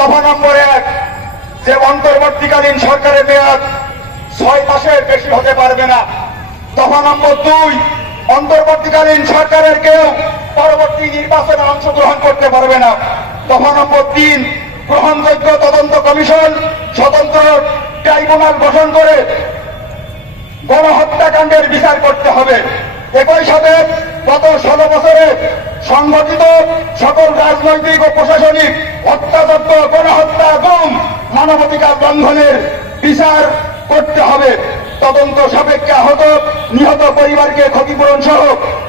দফা নম্বর 1, যে অন্তর্বর্তীকালীন সরকারের মেয়াদ 6 মাসের বেশি হতে পারবে না। দফা নম্বর 2, অন্তর্বর্তীকালীন সরকারের কেউ পরবর্তী নির্বাচনে অংশগ্রহণ করতে পারবে না। দফা নম্বর 3, গ্রহণযোগ্য তদন্ত কমিশন স্বতন্ত্র ট্রাইব্যুনাল গঠন করে গণহত্যাকাণ্ডের বিচার করতে হবে। একই সাথে গত 16 বছরে সংগঠিত সকল রাজনৈতিক ও প্রশাসনিক হত্যাযজ্ঞ, গণহত্যা, গুম, মানবাধিকার লঙ্ঘনের বিচার করতে হবে। তদন্ত সাপেক্ষে আহত নিহত পরিবারকে ক্ষতিপূরণ সহ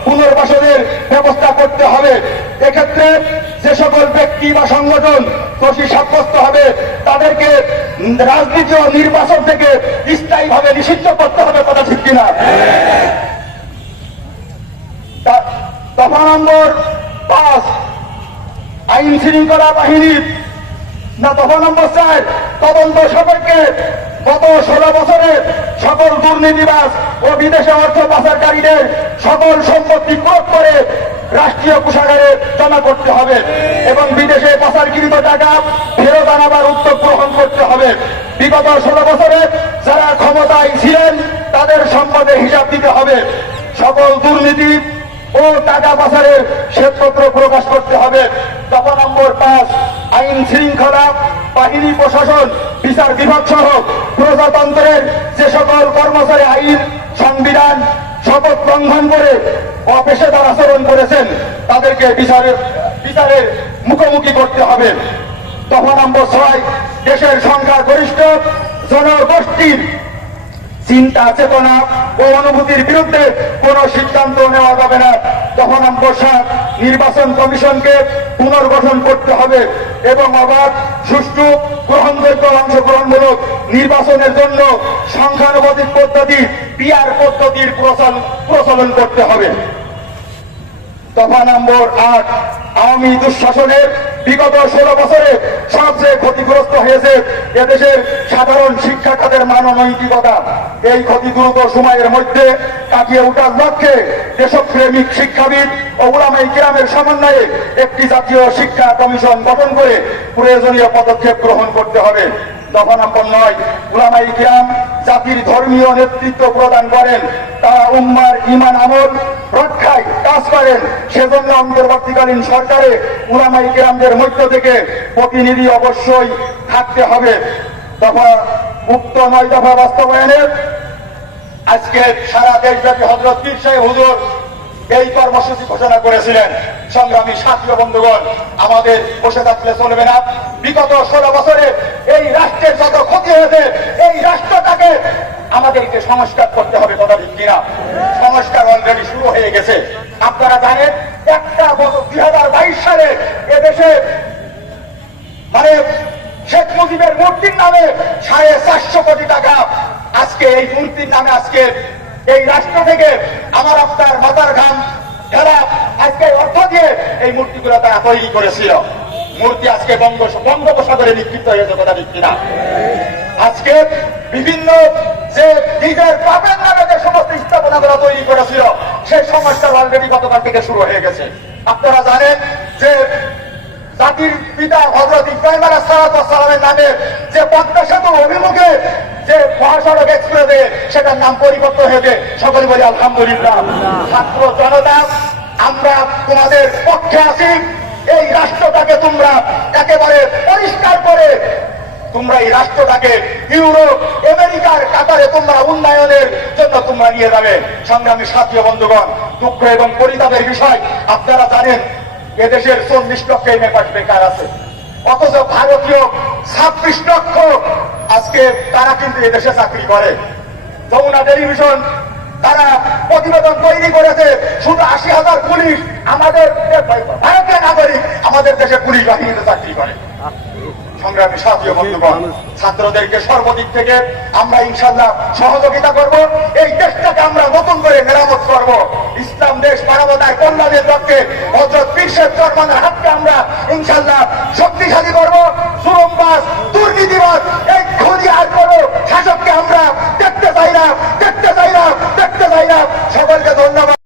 পুনর্বাসনের ব্যবস্থা করতে হবে। এক্ষেত্রে যে সকল ব্যক্তি বা সংগঠন দোষী সাব্যস্ত হবে তাদেরকে রাজনীতি ও নির্বাচন থেকে স্থায়ীভাবে নিষিদ্ধ করতে হবে। কথা ঠিক কিনা? দফা নম্বর 5, আইন শৃঙ্খলা বাহিনী দফা নম্বর 4, তদন্ত সাপেক্ষে গত 16 বছরে সকল দুর্নীতিবাজ ও বিদেশে অর্থ পাচারকারীদের সকল সম্পত্তি ক্রয় করে রাষ্ট্রীয় কোষাগারে জমা করতে হবে এবং বিদেশে পাচারকৃত টাকা ফেরত আনাবার উদ্যোগ গ্রহণ করতে হবে। বিগত 16 বছরে যারা ক্ষমতায় ছিলেন তাদের সম্পদের হিসাব দিতে হবে। সকল দুর্নীতি ও টাকা পাচারের শ্বেতপত্র প্রকাশ করতে হবে। দফা নম্বর 5, আইন শৃঙ্খলা বাহিনী, প্রশাসন, বিচার বিভাগ সহ প্রজাতন্ত্রের যে সকল কর্মচারী আইন, সংবিধান, শপথ লঙ্ঘন করে অপেশাদার আচরণ করেছেন তাদেরকে বিচারের মুখোমুখি করতে হবে। দফা নম্বর 6, দেশের সংখ্যাগরিষ্ঠ জনগোষ্ঠীর চিন্তা, চেতনা ও অনুভূতির বিরুদ্ধে কোন সিদ্ধান্ত নেওয়া যাবে না। দফা নম্বর 7, নির্বাচন কমিশনকে পুনর্গঠন করতে হবে এবং অবাধ, সুষ্ঠু, গ্রহণযোগ্য, অংশগ্রহণমূলক নির্বাচনের জন্য সংখ্যানুপাতিক পদ্ধতি, পিআর পদ্ধতির প্রচলন করতে হবে। দফা নম্বর 8, আওয়ামী দুঃশাসনের বিগত 16 বছরে সবচেয়ে ক্ষতিগ্রস্ত হয়েছে এদেশের সাধারণ শিক্ষা খাতের মান ও নৈতিকতা। এই ক্ষতি দ্রুত সময়ের মধ্যে কাটিয়ে ওঠার লক্ষ্যে দেশপ্রেমিক শিক্ষাবিদ ও উলামায়ে কিরামের সমন্বয়ে একটি জাতীয় শিক্ষা কমিশন গঠন করে প্রয়োজনীয় পদক্ষেপ গ্রহণ করতে হবে। দফা নম্বর 9, উলামায়ে কিরাম জাতির ধর্মীয় নেতৃত্ব প্রদান করেন, তারা উম্মার ঈমান আমল রক্ষায় কাজ করেন। সেজন্য অন্তর্বর্তীকালীন সরকারে উলামায়ে কিরামদের মধ্য থেকে প্রতিনিধি অবশ্যই থাকতে হবে। উক্ত 9 দফা বাস্তবায়নের আজকে সারা দেশব্যাপী হযরত পীর সাহেব হুজুর এই কর্মসূচি ঘোষণা করেছিলেন। সংগ্রামী সাথী ও বন্ধুগণ, আমাদের বসে থাকলে চলবে না। বিগত 16 বছরে এই রাষ্ট্রের যত ক্ষতি হয়েছে, এই রাষ্ট্রটাকে আমাদেরকে সংস্কার করতে হবে। কথা ঠিক কিনা? সংস্কার অলরেডি শুরু হয়ে গেছে। আপনারা জানেন, একটা বছর 2022 সালে এদেশে মানে শেখ মুজিবের মূর্তির নামে 450 কোটি টাকা আজকে এই মূর্তির নামে আজকে এই রাষ্ট্র থেকে আমার আপনার মাথার ঘাম যারা আজকে অর্থ দিয়ে এই মূর্তিগুলো তারা তৈরি করেছিল। মূর্তি আজকে বঙ্গোপসাগরে নিক্ষিপ্ত হয়েছে। কথা ঠিক কিনা? আজকে বিভিন্ন যে নিজের পাপের নামে যে সমস্ত স্থাপনাগুলো তৈরি করেছিল সেই সংস্কার অলরেডি গতকাল থেকে শুরু হয়ে গেছে। আপনারা জানেন যে জাতির পিতা হযরত ইব্রাহিম আলাইহিস সালামের নামে যে পদ্মা সেতু অভিমুখে যে মহাসড়ক এক্সপ্রেসে সেটার নাম পরিবর্তন হয়েছে। সকলে বলি আলহামদুলিল্লাহ। ছাত্র জনতা, আমরা তোমাদের পক্ষে আছি। এই রাষ্ট্রটাকে তোমরা একেবারে পরিষ্কার করে তোমরা এই রাষ্ট্রটাকে ইউরোপ, আমেরিকার কাতারে তোমরা উন্নয়নের জন্য তোমরা নিয়ে যাবে। সংগ্রামী সাথী ও বন্ধুগণ, দুঃখ এবং পরিতাপের বিষয়, আপনারা জানেন এদেশের 40 লক্ষ এমএ বেকার আছে, অথচ ভারতীয় 26 লক্ষ আজকে তারা কিন্তু এদেশে চাকরি করে। যমুনা টেলিভিশন তারা প্রতিবেদন তৈরি করেছে, শুধু 80,000 পুলিশ আমাদের ভারতীয় নাগরিক আমাদের দেশে পুলিশ বাহিনীতে চাকরি করে। সংগ্রামী সাথী ও বন্ধুগণ, ছাত্রদেরকে সর্বদিক থেকে আমরা ইনশাআল্লাহ সহযোগিতা করব। এই দেশটাকে আমরা নতুন করে মেরামত করব। ইসলাম দেশ মানবতার কল্যাণের লক্ষ্যে হযরত পীর সাহেব চরমানের হাতকে আমরা ইনশাআল্লাহ শক্তিশালী করব। জুলুমবাজ, দুর্নীতিবাজ, এই খুনি আর কোনো শাসককে আমরা দেখতে চাই না।